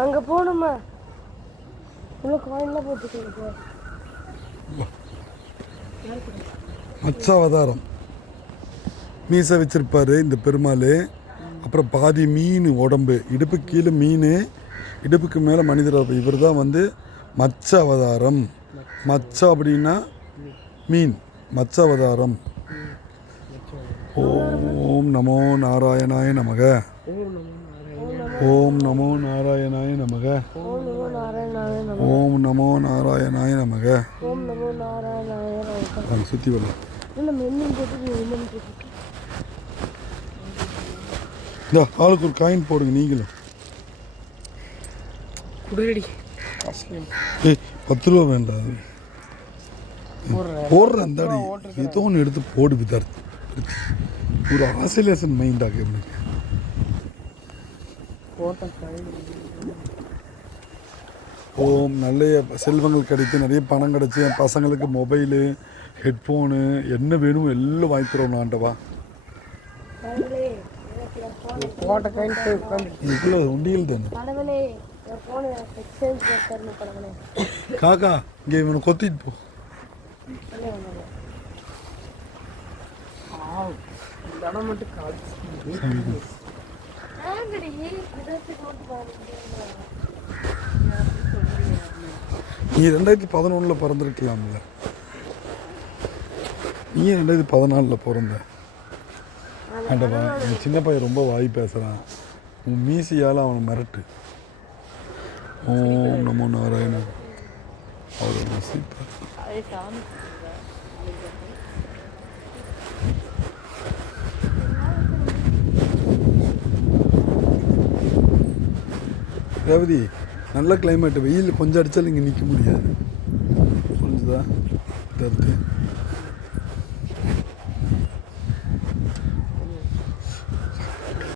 அங்கே போகணுமா இவ்வளோ காயின்லாம் போட்டுருக்கு. மச்சாவதாரம் மீசை வச்சிருப்பாரு இந்த பெருமாள். அப்புறம் பாதி மீன் உடம்பு, இடுப்பு கீழே மீன், இடுப்புக்கு மேலே மனிதர். இவர் தான் வந்து மச்ச அவதாரம். மச்ச அப்படின்னா மீன், மச்ச அவதாரம். ஓம் நமோ நாராயணாய நமக. ஓம் நமோ நாராயணாய நமக. ஓம் நமோ நாராயணாய நமக. சுற்றி வரலாம். இந்த ஆளுக்கு ஒரு காயின் போடுங்க நீங்களும். ஏய் 10 ரூபா வேண்டாம், போடுறேன். அந்த ஏதோ ஒன்று எடுத்து போடு விதார்த்து. ஒரு ஆசிலேஷன் மைண்டாக எனக்கு. ஓம் நல்ல செல்வங்கள் கிடைத்து, நிறைய பணம் கிடச்சி, என் பசங்களுக்கு மொபைலு, ஹெட்ஃபோனு, என்ன வேணும் எல்லாம் வாங்கி தரோம் ஆண்டவா. இதுக்குள்ள உண்டியல் தானே காக்கா. இங்கே இவனை கொத்திட்டு போ. நீ 2011 பிறந்திருக்கலாம்ல. நீ 2014 பிறந்த. ஆண்டவா, இந்த சின்ன பையன் ரொம்ப வாய் பேசுகிறான். உன் மீசியால் அவனை மிரட்டு. ஓம் நமோ நாராயண. அவ்வளோ மசிப்பா. ரேவதி, நல்ல கிளைமேட்டு. வெயில் கொஞ்சம் அடித்தாலும் இங்கே நிற்க முடியாது. புரிஞ்சுதா? தருத்து